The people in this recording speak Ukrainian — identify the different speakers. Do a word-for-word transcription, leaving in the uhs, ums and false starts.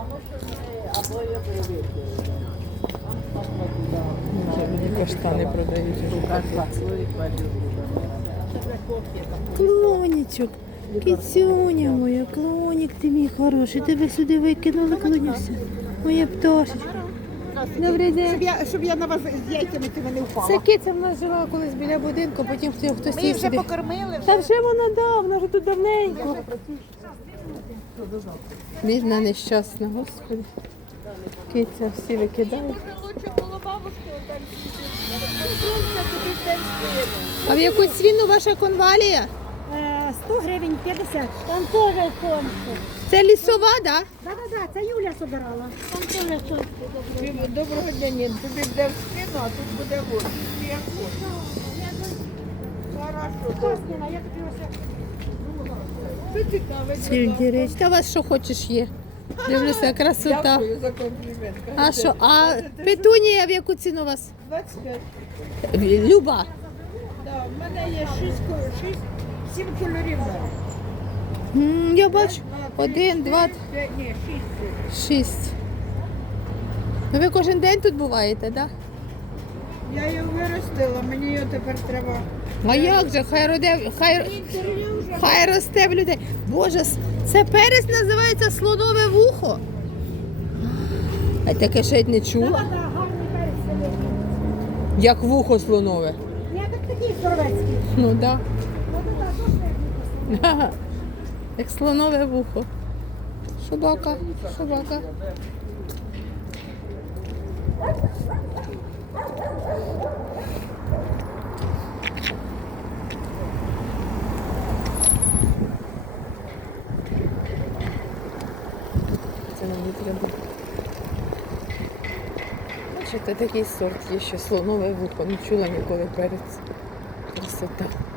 Speaker 1: Мені каштани продають. Клонічок, кицюня моя, клонік ти мій хороший. Тебе сюди викинули, клонюся. Моя пташечка. Добрий день.
Speaker 2: Щоб я, щоб я на вас з яйцями ти мене впала.
Speaker 1: Це киця в нас жила колись біля будинку, потім хтось хтось
Speaker 2: Ми її
Speaker 1: її
Speaker 2: вже
Speaker 1: сюди.
Speaker 2: покормили.
Speaker 1: Та вже вона да, вона вже тут давненько. Бідна нещасна, господи. Киця всі викидають. А в яку ціну ваша конвалія?
Speaker 3: сто гривень п'ятдесят. Там теж сонце.
Speaker 1: Це лісова, так? Да?
Speaker 3: Да-да-да, це Юля собирала. Там теж сонце.
Speaker 2: Доброго дня, ні. Тобі буде в спину, а тут буде в очі. Ти як хочеш. Хорошо.
Speaker 3: Костіна, я тобі ось...
Speaker 2: Це цікаво.
Speaker 1: Сельдерей. Та у вас що хочеш є. Дивлюся, красота.
Speaker 2: Дякую за комплімент.
Speaker 1: А що, а петунія в яку ціну у вас?
Speaker 2: двадцять п'ять.
Speaker 1: Люба.
Speaker 2: Да, в мене є шість, шість, сім кольорів.
Speaker 1: М, Я бачу. Один, два,
Speaker 2: П'ять, ні, шість.
Speaker 1: шість. Ну, ви кожен день тут буваєте, так? Да?
Speaker 2: Я її виростила, мені її тепер треба.
Speaker 1: А як же, хай роде, хай, хай росте в людей. Боже, с- це перець називається слонове вухо. Я таке ще й не чула.
Speaker 3: Да-да, гарний перець великий.
Speaker 1: Як вухо слонове.
Speaker 3: Я так такий здоровецький.
Speaker 1: Ну так. Да.
Speaker 3: Да-да-да, що ж
Speaker 1: Ага. Як слонове вухо. Собака, собака. Це мені треба. Бачите, такий сорт є ще слонове вухо. Не чула ніколи перець. Красота.